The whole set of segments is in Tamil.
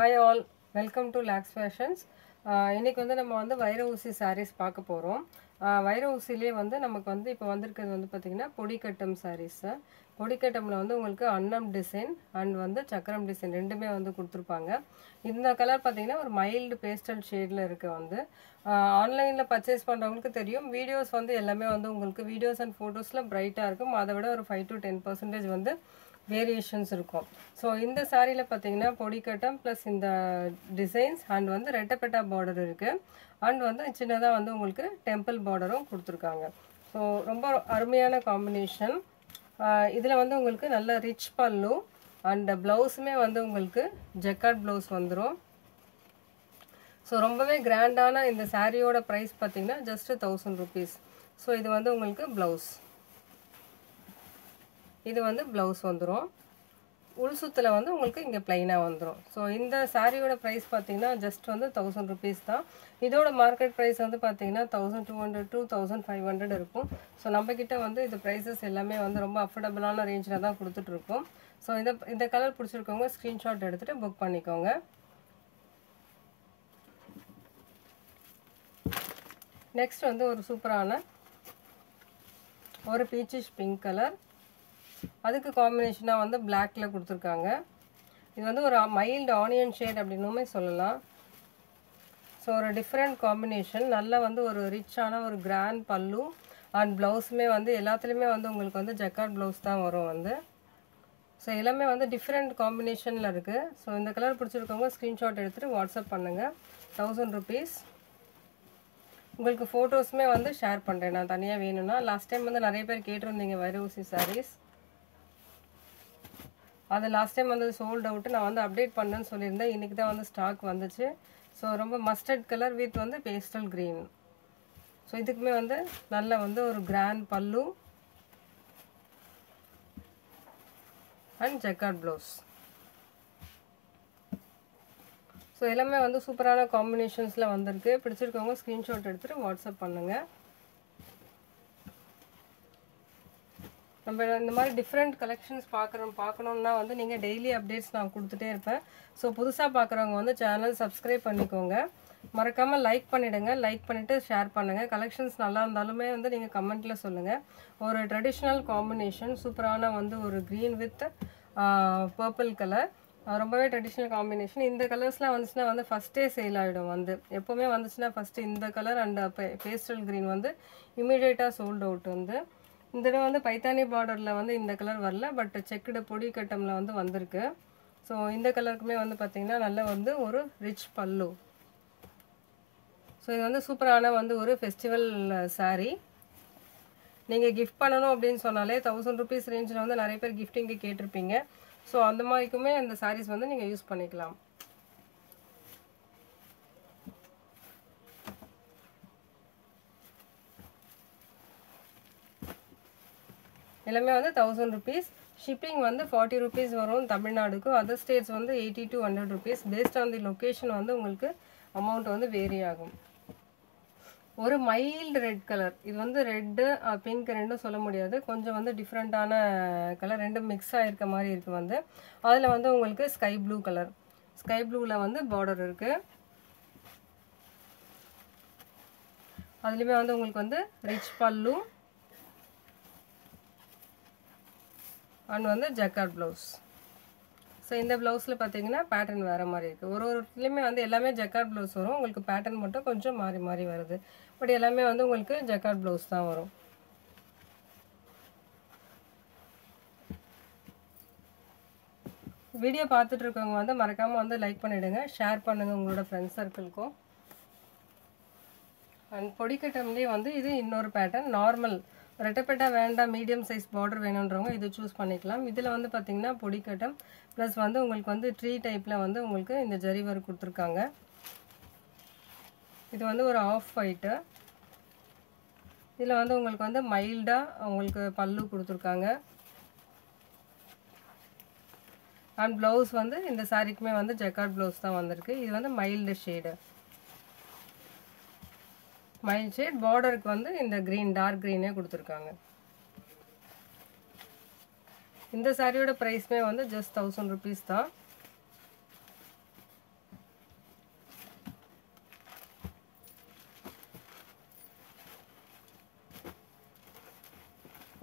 Hi all, welcome to Lax Fashions. இன்னைக்கு வந்து நம்ம வந்து வைர ஊசி sarees பார்க்க போறோம். வைர ஊசியிலே வந்து நமக்கு வந்து இப்போ வந்திருக்கிறது வந்து பாத்தீங்கன்னா பொடிக்கட்டம் sarees. பொடிக்கட்டம்ல வந்து உங்களுக்கு அன்னம் டிசைன் அண்ட் வந்து சக்கரம் டிசைன் ரெண்டுமே வந்து கொடுத்துருப்பாங்க. இந்த கலர் பாத்தீங்கன்னா ஒரு மைல்டு பேஸ்டல் ஷேட்ல இருக்கு வந்து. ஆன்லைன்ல பர்ச்சேஸ் பண்றவங்களுக்கு தெரியும். வீடியோஸ் வந்து எல்லாமே வந்து உங்களுக்கு வீடியோஸ் அண்ட் போட்டோஸ்ல பிரைட்டா இருக்கும். அதை விட ஒரு 5 to 10% வந்து வேரியேஷன்ஸ் இருக்கும். ஸோ இந்த சாரியில் பார்த்தீங்கன்னா பொடிக்கட்டம் ப்ளஸ் இந்த டிசைன்ஸ் அண்ட் வந்து ரெட்டப்பெட்டா பார்டர் இருக்குது. அண்ட் வந்து சின்னதாக வந்து உங்களுக்கு டெம்பிள் பார்டரும் கொடுத்துருக்காங்க. ஸோ ரொம்ப அருமையான காம்பினேஷன். இதில் வந்து உங்களுக்கு நல்ல ரிச் பல்லு அண்ட் ப்ளவுஸுமே வந்து உங்களுக்கு ஜக்கார்ட் ப்ளவுஸ் வந்துடும். ஸோ ரொம்பவே கிராண்டான இந்த சாரியோட ப்ரைஸ் பார்த்தீங்கன்னா ஜஸ்ட் 1000 rupees. ஸோ இது வந்து உங்களுக்கு ப்ளவுஸ். இது வந்து ப்ளவுஸ் வந்துடும். உள் சுத்தில் வந்து உங்களுக்கு இங்கே ப்ளைனாக வந்துடும். ஸோ இந்த சாரியோட ப்ரைஸ் பார்த்தீங்கன்னா ஜஸ்ட் வந்து 1000 rupees தான். இதோட மார்க்கெட் ப்ரைஸ் வந்து பார்த்தீங்கன்னா 1200 to 1500 இருக்கும். ஸோ நம்மக்கிட்ட வந்து இது ப்ரைஸஸ் எல்லாமே வந்து ரொம்ப அஃபோர்டபுளான ரேஞ்சில் தான் கொடுத்துட்ருக்கோம். ஸோ இந்த கலர் பிடிச்சிருக்கவங்க ஸ்க்ரீன்ஷாட் எடுத்துகிட்டு புக் பண்ணிக்கோங்க. நெக்ஸ்ட் வந்து ஒரு சூப்பரான ஒரு பீச்சிஷ் பிங்க் கலர், அதுக்கு காம்பினேஷனாக வந்து பிளாக்ல கொடுத்துருக்காங்க. இது வந்து ஒரு மைல்டு ஆனியன் ஷேட் அப்படின்னுமே சொல்லலாம். ஸோ ஒரு டிஃப்ரெண்ட் காம்பினேஷன். நல்லா வந்து ஒரு ரிச்சான ஒரு கிராண்ட் பல்லு அண்ட் ப்ளவுஸுமே வந்து எல்லாத்துலேயுமே வந்து உங்களுக்கு வந்து ஜக்கார்ட் ப்ளவுஸ் தான் வரும் வந்து. ஸோ எல்லாமே வந்து டிஃப்ரெண்ட் காம்பினேஷனில் இருக்குது. ஸோ இந்த கலர் பிடிச்சிருக்கவங்க ஸ்க்ரீன்ஷாட் எடுத்துகிட்டு வாட்ஸ்அப் பண்ணுங்கள். 1000 rupees. உங்களுக்கு ஃபோட்டோஸுமே வந்து ஷேர் பண்ணுறேன் நான் தனியாக வேணும்னா. லாஸ்ட் டைம் வந்து நிறைய பேர் கேட்டிருந்தீங்க வைர ஊசி சாரீஸ். அது லாஸ்ட் டைம் வந்து சோல்ட் அவுட்டு. நான் வந்து அப்டேட் பண்ணேன்னு சொல்லியிருந்தேன். இன்றைக்கி தான் வந்து ஸ்டாக் வந்துச்சு. ஸோ ரொம்ப மஸ்டர்ட் கலர் வித் வந்து பேஸ்டல் க்ரீன். ஸோ இதுக்குமே வந்து நல்ல வந்து ஒரு கிராண்ட் பல்லு அண்ட் ஜக்கார்ட் ப்ளவுஸ். ஸோ எல்லாமே வந்து சூப்பரான காம்பினேஷன்ஸில் வந்திருக்கு. பிடிச்சிருக்கவங்க ஸ்க்ரீன்ஷாட் எடுத்துகிட்டு வாட்ஸ்அப் பண்ணுங்கள். நம்ம இந்த மாதிரி டிஃப்ரெண்ட் கலெக்ஷன்ஸ் பார்க்கணுன்னா வந்து நீங்கள் டெய்லி அப்டேட்ஸ் நான் கொடுத்துட்டே இருப்பேன். ஸோ புதுசாக பார்க்குறவங்க வந்து சேனல் சப்ஸ்கிரைப் பண்ணிக்கோங்க. மறக்காமல் லைக் பண்ணிவிடுங்க. லைக் பண்ணிவிட்டு ஷேர் பண்ணுங்கள். கலெக்ஷன்ஸ் நல்லா இருந்தாலுமே வந்து நீங்கள் கமெண்ட்டில் சொல்லுங்கள். ஒரு ட்ரெடிஷ்னல் காம்பினேஷன் சூப்பரான வந்து ஒரு க்ரீன் வித் பர்பிள் கலர், ரொம்பவே ட்ரெடிஷ்னல் காம்பினேஷன். இந்த கலர்ஸ்லாம் வந்துச்சுன்னா வந்து ஃபஸ்ட்டே சேல் ஆகிடும். வந்து எப்போவுமே வந்துச்சுன்னா ஃபஸ்ட்டு இந்த கலர் அண்ட் பேஸ்டல் க்ரீன் வந்து இமீடியட்டாக சோல்ட் அவுட். வந்து இந்த தடவை வந்து பைத்தானி பார்டரில் வந்து இந்த கலர் வரல, பட் செக்குடு பொடி கட்டமில் வந்து வந்திருக்கு. ஸோ இந்த கலருக்குமே வந்து பார்த்திங்கன்னா நல்ல வந்து ஒரு ரிச் பல்லு. ஸோ இது வந்து சூப்பரான வந்து ஒரு ஃபெஸ்டிவல் சாரீ. நீங்கள் கிஃப்ட் பண்ணணும் அப்படின்னு சொன்னாலே 1000 rupees ரேஞ்சில் வந்து நிறைய பேர் கிஃப்டிங்கு கேட்டிருப்பீங்க. ஸோ அந்த மாதிரிக்குமே இந்த சாரீஸ் வந்து நீங்கள் யூஸ் பண்ணிக்கலாம். எல்லாமே வந்து 1000 rupees. ஷிப்பிங் வந்து 40 rupees வரும் தமிழ்நாடுக்கு. அதர் ஸ்டேட்ஸ் வந்து 80 to 100 rupees. Based on the location வந்து உங்களுக்கு அமௌண்ட் வந்து வேரி ஆகும். ஒரு மைல்டு ரெட் கலர். இது வந்து ரெட்டு பிங்க் ரெண்டும் சொல்ல முடியாது. கொஞ்சம் வந்து டிஃப்ரெண்ட்டான கலர், ரெண்டும் மிக்ஸ் ஆகிருக்க மாதிரி இருக்குது வந்து. அதில் வந்து உங்களுக்கு ஸ்கை ப்ளூ கலர், ஸ்கை ப்ளூவில் வந்து பார்டர் இருக்குது. அதுலேயுமே வந்து உங்களுக்கு வந்து ரிச் பல்லு அண்ட் வந்து ஜக்கார்ட் ப்ளவுஸ். ஸோ இந்த ப்ளவுஸில் பார்த்தீங்கன்னா பேட்டர்ன் வேறு மாதிரி இருக்குது. ஒரு ஒருத்துலேயுமே வந்து எல்லாமே ஜக்கார்ட் ப்ளவுஸ் வரும். உங்களுக்கு பேட்டர்ன் மட்டும் கொஞ்சம் மாறி மாறி வருது. பட் எல்லாமே வந்து உங்களுக்கு ஜக்கார்ட் ப்ளவுஸ் தான் வரும். வீடியோ பார்த்துட்டு இருக்கவங்க வந்து மறக்காமல் வந்து லைக் பண்ணிவிடுங்க, ஷேர் பண்ணுங்கள் உங்களோட ஃப்ரெண்ட்ஸ் சர்க்கிள்க்கும். அண்ட் பொடிக்கட்டம்லேயே வந்து இது இன்னொரு பேட்டர்ன். நார்மல் ரெட்டப்பெட்டா வேண்டாம், மீடியம் சைஸ் பார்டர் வேணுன்றவங்க இது சூஸ் பண்ணிக்கலாம். இதில் வந்து பார்த்திங்கன்னா பொடிக்கட்டம் ப்ளஸ் வந்து உங்களுக்கு வந்து ட்ரீ டைப்பில் வந்து உங்களுக்கு இந்த ஜரி ஒர்க் கொடுத்துருக்காங்க. இது வந்து ஒரு ஆஃப் ஒயிட்டு. இதில் வந்து உங்களுக்கு வந்து மைல்டாக உங்களுக்கு பல்லு கொடுத்துருக்காங்க. அண்ட் ப்ளவுஸ் வந்து இந்த சாரிக்குமே வந்து ஜக்கார்ட் ப்ளவுஸ் தான் வந்திருக்கு. இது வந்து மைல்டு ஷேடு, மைல்ட் ஷேட். பார்டருக்கு வந்து இந்த க்ரீன் டார்க் க்ரீனே கொடுத்துருக்காங்க. இந்த சாரியோட ப்ரைஸ்மே வந்து ஜஸ்ட் 1000 rupees தான்.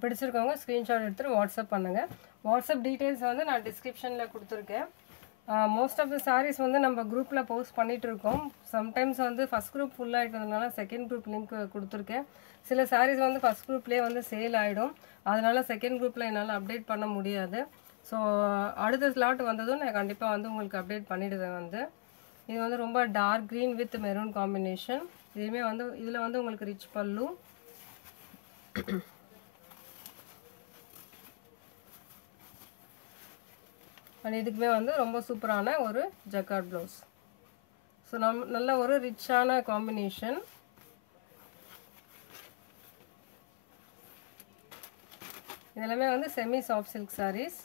பிடிச்சிருக்கவங்க ஸ்க்ரீன்ஷாட் எடுத்துகிட்டு வாட்ஸ்அப் பண்ணுங்கள். வாட்ஸ்அப் டீட்டெயில்ஸ் வந்து நான் டிஸ்கிரிப்ஷனில் கொடுத்துருக்கேன். மோஸ்ட் ஆஃப் த சாரீஸ் வந்து நம்ம குரூப்பில் போஸ்ட் பண்ணிகிட்டு இருக்கோம். சம்டைம்ஸ் வந்து ஃபஸ்ட் குரூப் ஃபுல்லாகிட்டதுனால செகண்ட் குரூப் லிங்க் கொடுத்துருக்கேன். சில சாரீஸ் வந்து ஃபஸ்ட் குரூப்லேயே வந்து சேல் ஆகிடும். அதனால் செகண்ட் குரூப்பில் என்னால் அப்டேட் பண்ண முடியாது. ஸோ அடுத்த ஸ்லாட் வந்ததும் நான் கண்டிப்பாக வந்து உங்களுக்கு அப்டேட் பண்ணிவிடுவேன். வந்து இது வந்து ரொம்ப dark green with maroon combination. இதுவுமே வந்து இதில் வந்து உங்களுக்கு ரிச் பல்லு, அண்ட் இதுக்குமே வந்து ரொம்ப சூப்பரான ஒரு ஜக்கார்ட் ப்ளவுஸ். ஸோ நல்ல ஒரு ரிச்சான காம்பினேஷன். இதெல்லாமே வந்து செமி சாஃப்ட் சில்க் சாரீஸ்.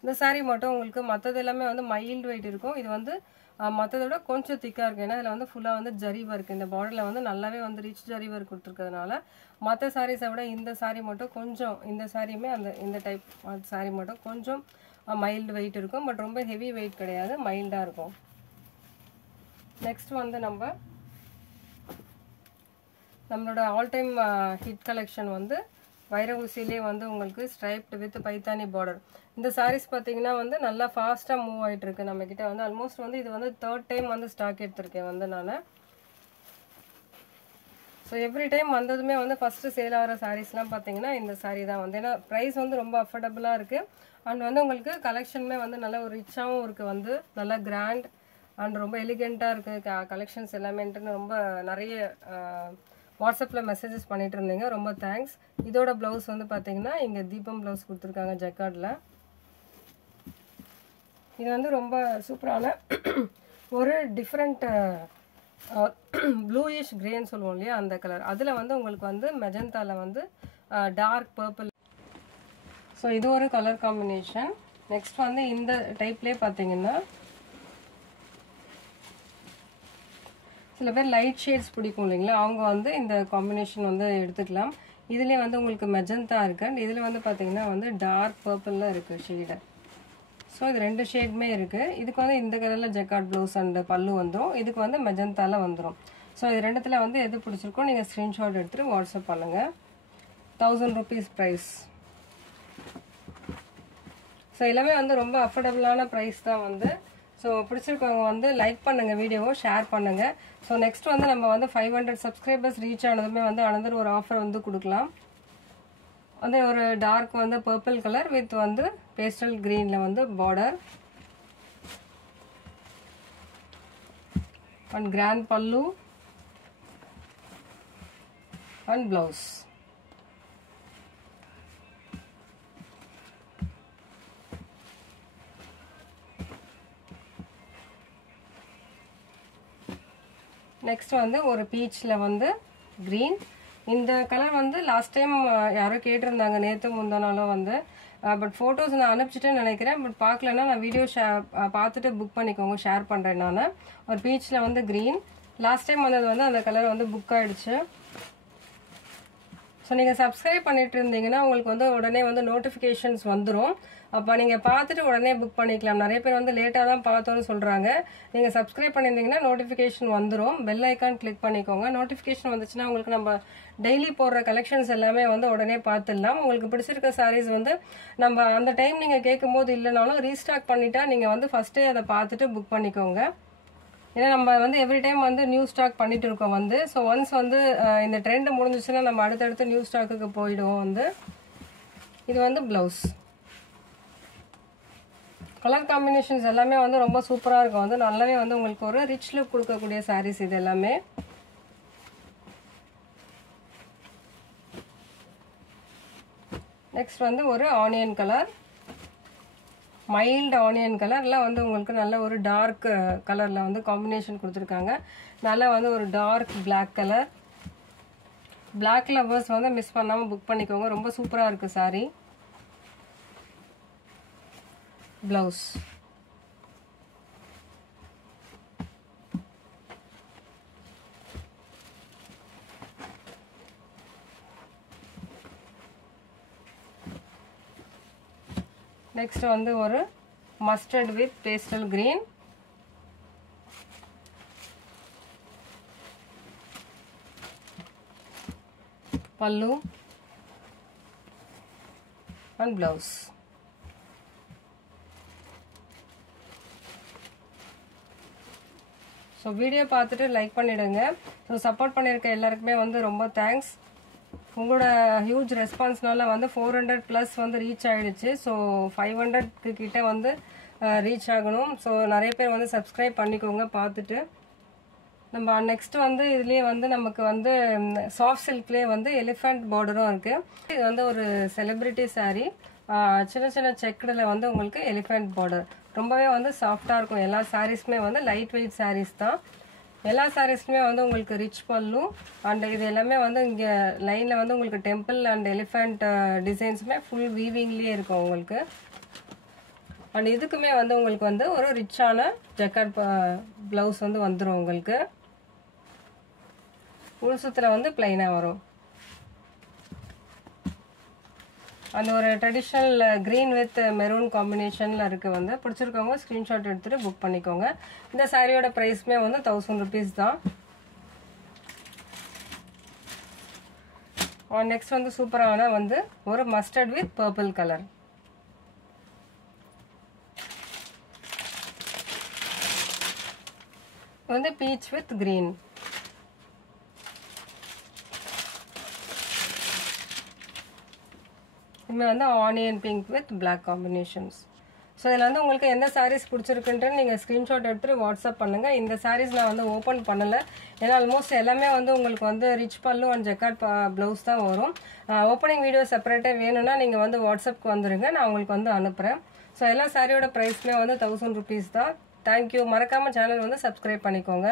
இந்த சாரீ மட்டும் உங்களுக்கு மற்றது எல்லாமே வந்து மைல்டு வெயிட் இருக்கும். இது வந்து மற்றதை விட கொஞ்சம் திக்காக இருக்குது. ஏன்னா இதில் வந்து ஃபுல்லாக வந்து ஜரி ஒர்க், இந்த பார்டரில் வந்து நல்லாவே வந்து ரிச் ஜரி ஒர்க் கொடுத்துருக்கிறதுனால மற்ற சாரீஸை விட இந்த சாரீ மட்டும் கொஞ்சம், இந்த சாரியுமே இந்த டைப் சாரீ மட்டும் கொஞ்சம் மைல்டு வெயிட் இருக்கும். பட் ரொம்ப ஹெவி வெயிட் கிடையாது, மைல்டாக இருக்கும். நெக்ஸ்ட் வந்து நம்மளோட ஆல் டைம் ஹிட் கலெக்ஷன் வந்து வைர ஊசியிலே வந்து உங்களுக்கு ஸ்ட்ரைப்டு வித் பைத்தானி பார்டர். இந்த சாரீஸ் பார்த்தீங்கன்னா வந்து நல்லா ஃபாஸ்ட்டாக மூவ் ஆகிட்டு இருக்கு நம்மக்கிட்ட. வந்து ஆல்மோஸ்ட் வந்து இது வந்து 3rd டைம் வந்து ஸ்டாக் எடுத்திருக்கேன் வந்து நான். ஸோ எவ்ரி டைம் வந்ததுமே வந்து ஃபஸ்ட்டு சேல் ஆகிற சாரீஸ்லாம் பார்த்தீங்கன்னா இந்த சாரீ தான் வந்து. ஏன்னா ப்ரைஸ் வந்து ரொம்ப அஃபோர்டபுளாக இருக்குது. அண்ட் வந்து உங்களுக்கு கலெக்ஷனுமே வந்து நல்ல ஒரு ரிச்சாகவும் இருக்குது. வந்து நல்லா கிராண்ட் அண்ட் ரொம்ப எலிகெண்ட்டாக இருக்குது கலெக்ஷன்ஸ் எல்லாமேன்ட்டுன்னு ரொம்ப நிறைய வாட்ஸ்அப்பில் மெசேஜஸ் பண்ணிகிட்டு இருந்தீங்க. ரொம்ப தேங்க்ஸ். இதோட ப்ளவுஸ் வந்து பார்த்தீங்கன்னா இங்கே தீபம் ப்ளவுஸ் கொடுத்துருக்காங்க ஜக்கார்டில். இது வந்து ரொம்ப சூப்பரான ஒரு டிஃப்ரெண்ட் ப்ளூயிஷ் கிரேன்னு சொல்லுவோம் இல்லையா, அந்த கலர். அதில் வந்து உங்களுக்கு வந்து மெஜந்தாவில் வந்து டார்க் பர்பிள். ஸோ இது ஒரு கலர் காம்பினேஷன். நெக்ஸ்ட் வந்து இந்த டைப்லேயே பார்த்தீங்கன்னா சில பேர் லைட் ஷேட்ஸ் பிடிக்கும் இல்லைங்களா, அவங்க வந்து இந்த காம்பினேஷன் வந்து எடுத்துக்கலாம். இதுலேயே வந்து உங்களுக்கு மெஜந்தா இருக்குது. அண்ட் இதில் வந்து பார்த்தீங்கன்னா வந்து டார்க் பர்பிளில் இருக்குது ஷேடு. ஸோ இது 2 ஷேடுமே இருக்குது. இதுக்கு வந்து இந்த கலரில் ஜக்கார்ட் ப்ளவுஸ் அண்ட் பல்லு வந்துடும். இதுக்கு வந்து மெஜந்தாவில் வந்துடும். ஸோ இது ரெண்டுத்தில் வந்து எது பிடிச்சிருக்கோ நீங்கள் ஸ்க்ரீன்ஷாட் எடுத்துகிட்டு வாட்ஸ்அப் பண்ணுங்கள். 1000 rupees ப்ரைஸ். ஸோ எல்லாமே வந்து ரொம்ப அஃபோர்டபுளான ப்ரைஸ் தான் வந்து. ஸோ பிடிச்சிருக்கவங்க வந்து லைக் பண்ணுங்கள், வீடியோவை ஷேர் பண்ணுங்கள். ஸோ நெக்ஸ்ட் வந்து நம்ம வந்து 500 சப்ஸ்கிரைபர்ஸ் ரீச் ஆனதுமே வந்து அனதர் ஒரு ஆஃபர் வந்து கொடுக்கலாம். வந்து ஒரு டார்க் வந்து பர்பிள் கலர் வித் வந்து பேஸ்டல் கிரீனில் வந்து பார்டர் அண்ட் கிராண்ட் பல்லு அண்ட் ப்ளவுஸ். நெக்ஸ்ட் வந்து ஒரு பீச்சில் வந்து க்ரீன். இந்த கலர் வந்து லாஸ்ட் டைம் யாரோ கேட்டிருந்தாங்க, நேற்று முந்தானாலும் வந்து. பட் ஃபோட்டோஸ் நான் அனுப்பிச்சிட்டேன்னு நினைக்கிறேன். பட் பார்க்கலன்னா நான் வீடியோ பார்த்துட்டு புக் பண்ணிக்கோங்க, ஷேர் பண்ணுறேன் நான். ஒரு பீச்சில் வந்து க்ரீன். லாஸ்ட் டைம் வந்தது வந்து அந்த கலர் வந்து புக் ஆகிடுச்சு. ஸோ நீங்கள் சப்ஸ்கிரைப் பண்ணிட்டு இருந்தீங்கன்னா உங்களுக்கு வந்து உடனே வந்து நோட்டிஃபிகேஷன்ஸ் வந்துடும். அப்போ நீங்கள் பார்த்துட்டு உடனே புக் பண்ணிக்கலாம். நிறைய பேர் வந்து லேட்டாக தான் பார்த்தோன்னு சொல்கிறாங்க. நீங்கள் சப்ஸ்கிரைப் பண்ணியிருந்தீங்கன்னா நோட்டிஃபிகேஷன் வந்துடும். பெல் ஐக்கான் கிளிக் பண்ணிக்கோங்க. நோட்டிஃபிகேஷன் வந்துச்சுன்னா உங்களுக்கு நம்ம டெய்லி போடுற கலெக்ஷன்ஸ் எல்லாமே வந்து உடனே பார்த்துடலாம். உங்களுக்கு பிடிச்சிருக்க சாரீஸ் வந்து நம்ம அந்த டைம் நீங்கள் கேட்கும்போது இல்லைனாலும் ரீஸ்டாக் பண்ணிட்டா நீங்கள் வந்து ஃபஸ்ட்டே அதை பார்த்துட்டு புக் பண்ணிக்கோங்க. ஏன்னா நம்ம வந்து எவ்ரி டைம் வந்து நியூ ஸ்டாக் பண்ணிட்டு இருக்கோம் வந்து. ஸோ ஒன்ஸ் வந்து இந்த ட்ரெண்ட் முடிஞ்சிச்சுன்னா நம்ம அடுத்தடுத்து நியூ ஸ்டாக்குக்கு போயிடுவோம் வந்து. இது வந்து ப்ளவுஸ். கலர் காம்பினேஷன்ஸ் எல்லாமே வந்து ரொம்ப சூப்பராக இருக்கும். வந்து நல்லாவே வந்து உங்களுக்கு ஒரு ரிச் லுக் கொடுக்கக்கூடிய சாரீஸ் இது எல்லாமே. நெக்ஸ்ட் வந்து ஒரு ஆனியன் கலர், மைல்டு ஆனியன் கலரில் வந்து உங்களுக்கு நல்ல ஒரு டார்க் கலரில் வந்து காம்பினேஷன் கொடுத்துருக்காங்க. நல்லா வந்து ஒரு dark black colour. Black lovers வந்து மிஸ் பண்ணாமல் புக் பண்ணிக்கோங்க. ரொம்ப சூப்பராக இருக்குது சாரீ. ப்ளவுஸ். நெக்ஸ்ட் வந்து ஒரு மஸ்டர்ட் வித் பேஸ்டல் கிரீன். பல்லு அண்ட் பிளவுஸ். ஸோ வீடியோ பார்த்துட்டு லைக் பண்ணிவிடுங்க. ஸோ சப்போர்ட் பண்ணியிருக்க எல்லாருக்குமே வந்து ரொம்ப தேங்க்ஸ். உங்களோட ஹியூஜ் ரெஸ்பான்ஸ்னால வந்து 400+ வந்து ரீச் ஆகிடுச்சு. ஸோ 500 கிட்ட வந்து ரீச் ஆகணும். ஸோ நிறைய பேர் வந்து சப்ஸ்கிரைப் பண்ணிக்கோங்க பார்த்துட்டு. நம்ம நெக்ஸ்ட் வந்து இதுலேயே வந்து நமக்கு வந்து சாஃப்ட் சில்க்லேயே வந்து எலிஃபண்ட் பார்டரும் இருக்குது. இது வந்து ஒரு செலிப்ரிட்டி சாரீ. சின்ன சின்ன செக்குடில் வந்து உங்களுக்கு எலிஃபண்ட் பார்டர் ரொம்பவே வந்து சாஃப்டாக இருக்கும். எல்லா சாரீஸுமே வந்து லைட் வெயிட் சாரீஸ் தான். எல்லா சாரீஸ்க்குமே வந்து உங்களுக்கு ரிச் பல்லு அண்ட் இது எல்லாமே வந்து இங்கே லைனில் வந்து உங்களுக்கு டெம்பிள் அண்ட் எலிஃபண்ட் டிசைன்ஸுமே ஃபுல் வீவிங்லேயே இருக்கும் உங்களுக்கு. அண்ட் இதுக்குமே வந்து உங்களுக்கு வந்து ஒரு ரிச்சான ஜக்கார்ட் ப்ளவுஸ் வந்து வந்துடும் உங்களுக்கு. உள்சுத்தில் வந்து பிளைனாக வரும். அந்த ஒரு ட்ரெடிஷ்னல் க்ரீன் வித் மெரூன் காம்பினேஷனில் இருக்குது. வந்து பிடிச்சிருக்கவங்க ஸ்க்ரீன்ஷாட் எடுத்துகிட்டு புக் பண்ணிக்கோங்க. இந்த சாரியோட ப்ரைஸ்மே வந்து 1000 rupees தான். நெக்ஸ்ட் வந்து சூப்பரான வந்து ஒரு மஸ்டர்ட் வித் பர்பிள் கலர். வந்து பீச் வித் க்ரீன். இதுமே வந்து onion pink with black combinations. So இதில் வந்து உங்களுக்கு எந்த சாரீஸ் பிடிச்சிருக்குன்ட்டு நீங்கள் ஸ்க்ரீன்ஷாட் எடுத்துகிட்டு வாட்ஸ்அப் பண்ணுங்கள். இந்த சாரீஸ் நான் வந்து ஓப்பன் பண்ணலை, ஏன்னா ஆல்மோஸ்ட் எல்லாமே வந்து உங்களுக்கு வந்து ரிச் பல்லு அண்ட் ஜக்கார்ட் ப்ளவுஸ் தான் வரும். ஓப்பனிங் வீடியோ செப்பரேட்டாக வேணும்னா நீங்கள் வந்து வாட்ஸ்அப்க்கு வந்துடுங்க, நான் உங்களுக்கு வந்து அனுப்புகிறேன். ஸோ எல்லா சாரியோட ப்ரைஸ்மே வந்து 1000 rupees தான். தேங்க்யூ. மறக்காமல் சேனல் வந்து சப்ஸ்கிரைப் பண்ணிக்கோங்க.